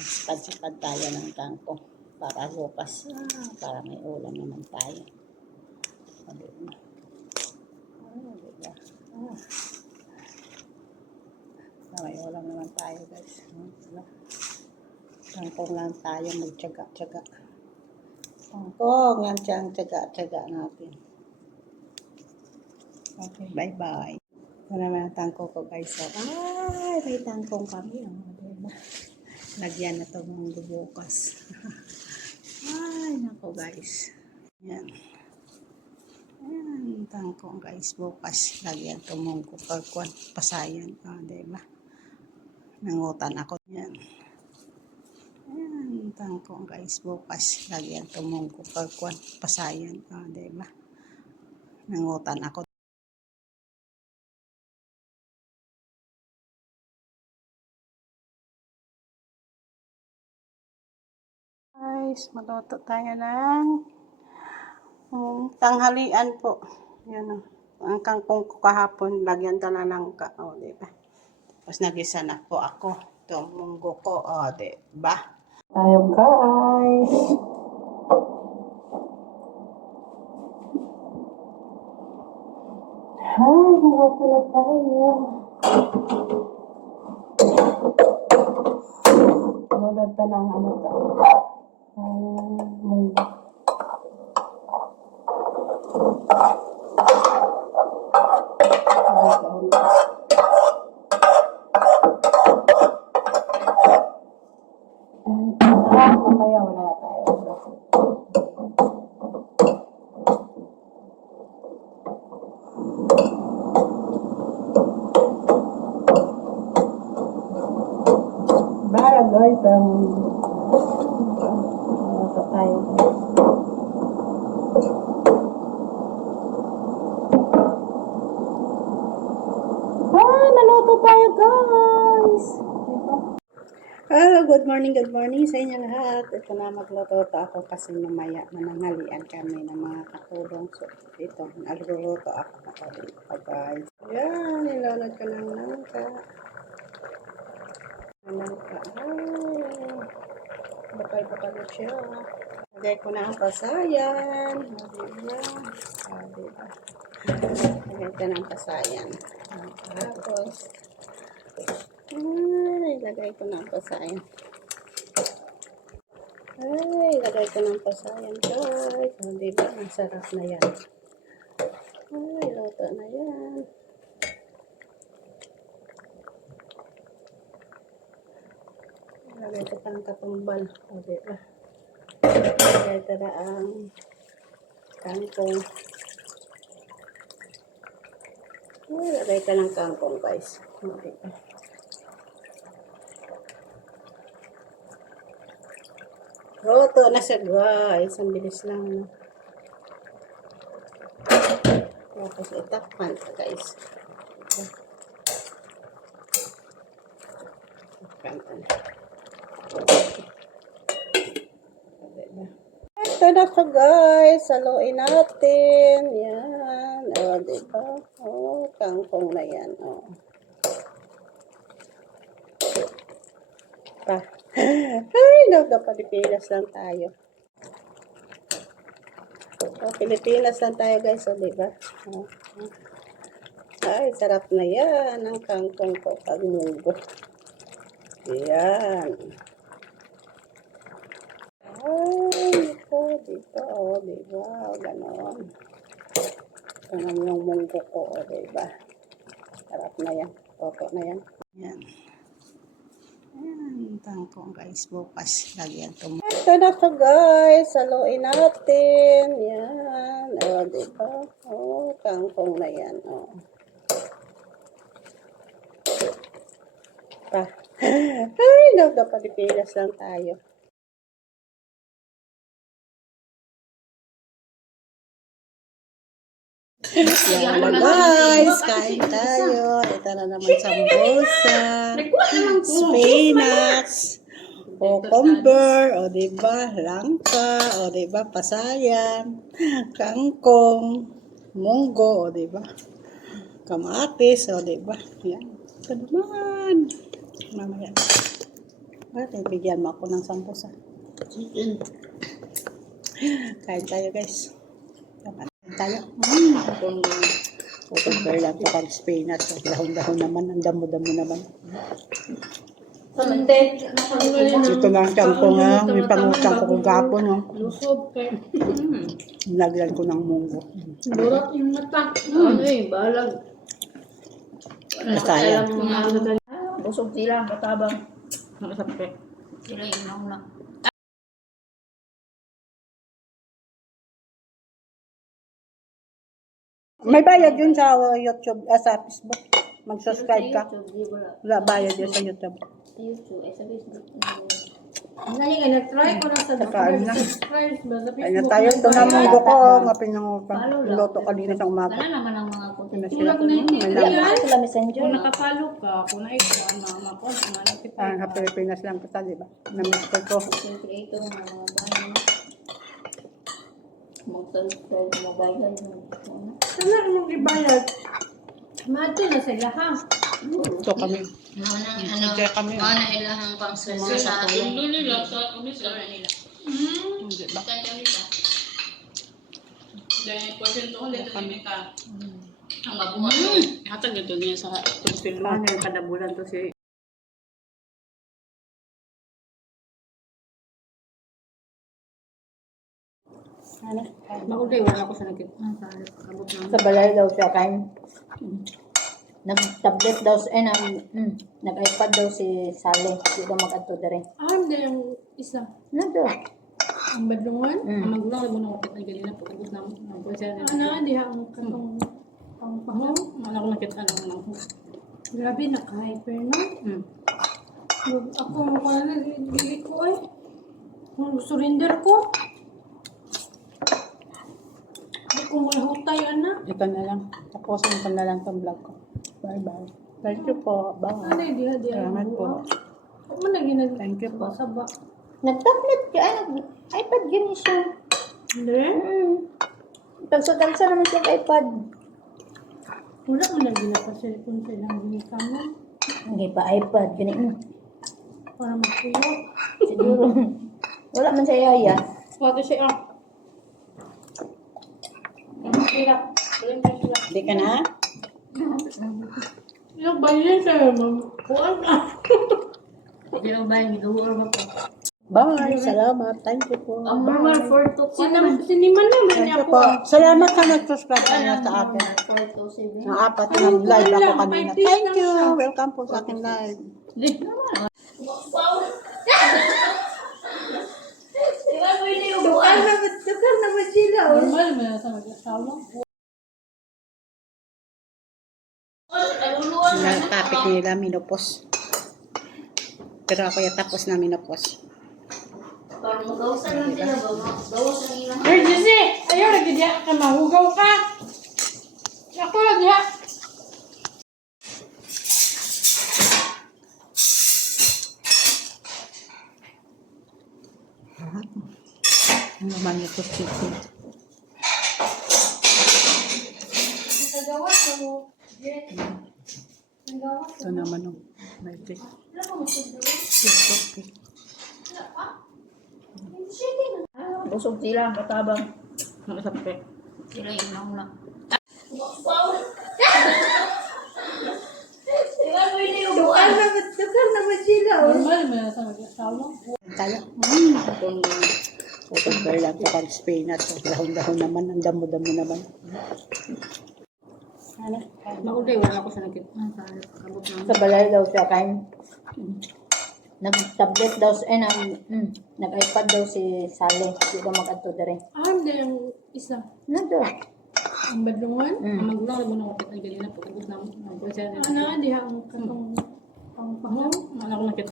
Sipad-sipad tayo ng kangkong para bukas. Para may ulam naman tayo. Diba? Diba? May ulam naman tayo, guys. Diba? Kangkong lang tayo, magtyaga-tyaga. Kangkong lang siyang tyaga-tyaga natin. Okay, bye-bye. Ito naman ang tangko ko, guys. So, may tangkong kami. Diba? Lagyan na ito mga bukas. Ay, nako, guys. Yan. Ayan, tangkong, guys. Bukas. Lagyan ito mong kupagkuan. Pasayan. Diba? Nangutan ako. Yan. Ayan, tangkong, guys. Bukas. Lagyan ito mong kupagkuan. Pasayan. Diba? Nangutan ako. Guys, magluto tayo ng tanghalian po. Yan o. Ang kangkong ko kahapon, lagyan ta na lang ka. Diba? Tapos nagisa na po ako. Itong munggo ko. Diba? Tayo, guys. Ay, magluto na tayo. Magluto na ng ano to. Munggo. Mamaya wala na tayo. Bye guys, ito tayo. Naluto tayo, guys. Good morning sa inyo lahat. Ito na, magluto ako kasi mamaya mananghalian kami ng mga katulong. So, ito, nagluluto ako guys. Yan, nilunod ko ng nangka. Bakal-bakal na siya. Lagay ko na ang pasayan. Diba? Lagay ko na ang pasayan. Tapos, lagay ko na ang pasayan. Lagay ko ng pasayan, guys. Diba? Ang sarap na yan. Luto na yan. Lagay ko ng katumbal. Diba? Lagay ko na ang kangkong. Lagay ko ng kangkong, guys. Diba? Luto na siya, guys. Ang bilis lang, no? Tapos itakpan, guys. Itakpan. Ito na siya, guys. Haluin natin. Yan. Diba? Kangkong na yan. Ay, Pilipinas lang tayo. Pilipinas lang tayo, guys. Diba? Ay, sarap na yan. Ang kangkong ko pag munggo. Yan. Ay, ito. Dito. Diba? Ganon. Ganon yung munggo ko. Diba? Sarap na yan. Toto na yan. Yan. Ayan, tangkong, guys. Bukas, lagyan ito. Ito na siya, guys. Haluin natin. Yan. Diba? Kangkong na yan. Ay, Pilipinas lang tayo. Yan na, guys. Kain tayo. Ito na naman sambusa, spinach, cucumber, diba, langka, diba, pasayan, kangkong, munggo, diba, kamatis, diba, yan. Ito naman. Mamaya. Bakit? Bigyan mo ako ng sampusa. Chicken. Kain tayo, guys. Kain tayo. Itong Pupagpar lang ito kag spinach. Dahon-dahon naman. Ang damo-damo naman. Sante. Ito lang siyang ko nga. May pangutang ko kung gapon. No? Lusob kay. Lagyan ko ng munggo. Burak yung mata. Ano eh, balag. Masaya. Alam mo nga. Busog sila, matabang. Masakit. Sila yung nauna. May bayad yun sa YouTube, sa Facebook. Mag-subscribe ka. Di wala. Wala bayad yun sa YouTube. Sa YouTube, sa Facebook. Nani nga nag-try ko na sa Kain na. subscribe ba sa Ayun na Facebook. tayo. Ito na munggo ko. Nga pinangutang. Luto kanina sa umaga. Wala naman ang mga content. Sila ko Tulad na may yun. laman. Sila messenger. Kung nakapalo ka, kung na-ikaw, makakon, nakakita. Sa Pilipinas lang kita, di ba? Na-miss ko. Content creator, mga bayan. Mag-subscribe, mag-bayad. Sana mong ibayad. Mato na sila ha. Ito kami. Enjoy kami. Ano ilahang pang-sponsor sa atin. Doon nila sa Store nila. Hindi ba? Saan kami sa? Dahil porsyento ko dito kami ka. Ang mabuhay. Hatag ito niya sa tulpilman yung kada bulan to si Ano? Maulay, wala ko sa nakita. Kabot na. Sa balay daw siya kain. Nag-tablet daw, nag-iPad daw si Sally. Di ba mag-adto dere? Hindi yung isa. Nado. Ang badlungan. Mm. Ang magulang rin mo na kapit na ganina po. Kabot na. Ang porsyento. Di ha, ang katong pang-pahong. Ano ko nakita ng grabe, naka-hyper na. Ako, wala na, dili ko ay. Surrender ko. Hindi ko may hutay, anak. Ito na lang. Tapusin ko na lang itong vlog ko. Bye-bye. Thank you po. Bye. Ano, di ha, di ha. Salamat po. Huwag mo na ginag... Thank you po. Saba. Nag-tablet ka, nag-iPad gini siya. Hindi? Tagsa-tagsa naman siya iPad. Wala mo na ginag-cellphone sa ilang ginikaman. Hindi pa iPad, gini. Para magpuyo. Siguro. Wala man sa yaya. Pwede siya, Sila. Sila. Hindi ka na? Yung bayan sa ma'am. Kuwan ka. Hindi lang ba yung giduwar mo po? Bye. Salamat. Thank you po. Ang normal 4 to 5. Siniman naman Thank niya you ako. po. Salamat sa nag-subscribe na sa akin. 4 to 7. Ang apat na live ako kanina. Thank you. Welcome po sa akin live. Dukal naman sila. Normal mo na sa mag-asawa. Yung topic nila, minopos. Pero ako yung tapos na minopos. Parang magawasan lang sila ba? Gawas ang ilang. Hey, Jesse! Ayaw, lagi diya ka. Mahugaw ka. Ako lagi ha. Ano naman ito, chicken? Nagawa mo. Nagawa Ito naman yung may cake. Okay. Busog sila, matabang. Masakit. Sila yung nauna. Dukal naman sila. Normal mo na sa mag-asawa. Tayo. Pupagpar lang ito kag spinach. Dahon-dahon naman. Ang damo-damo naman. Ano? Maulay, wala ko sa nakita. Kabot na. Sa balay daw siya kain. Nag-tablet daw, nag-iPad daw si Sally. Di ba mag-adto dere? Hindi yung isa. Nado. Ang badlungan. Ang magulang rin mo na kapit na ganina po. Kabot na. Ang porsyento. Di ha, ang katong pang-pahong. Ano ko nakita.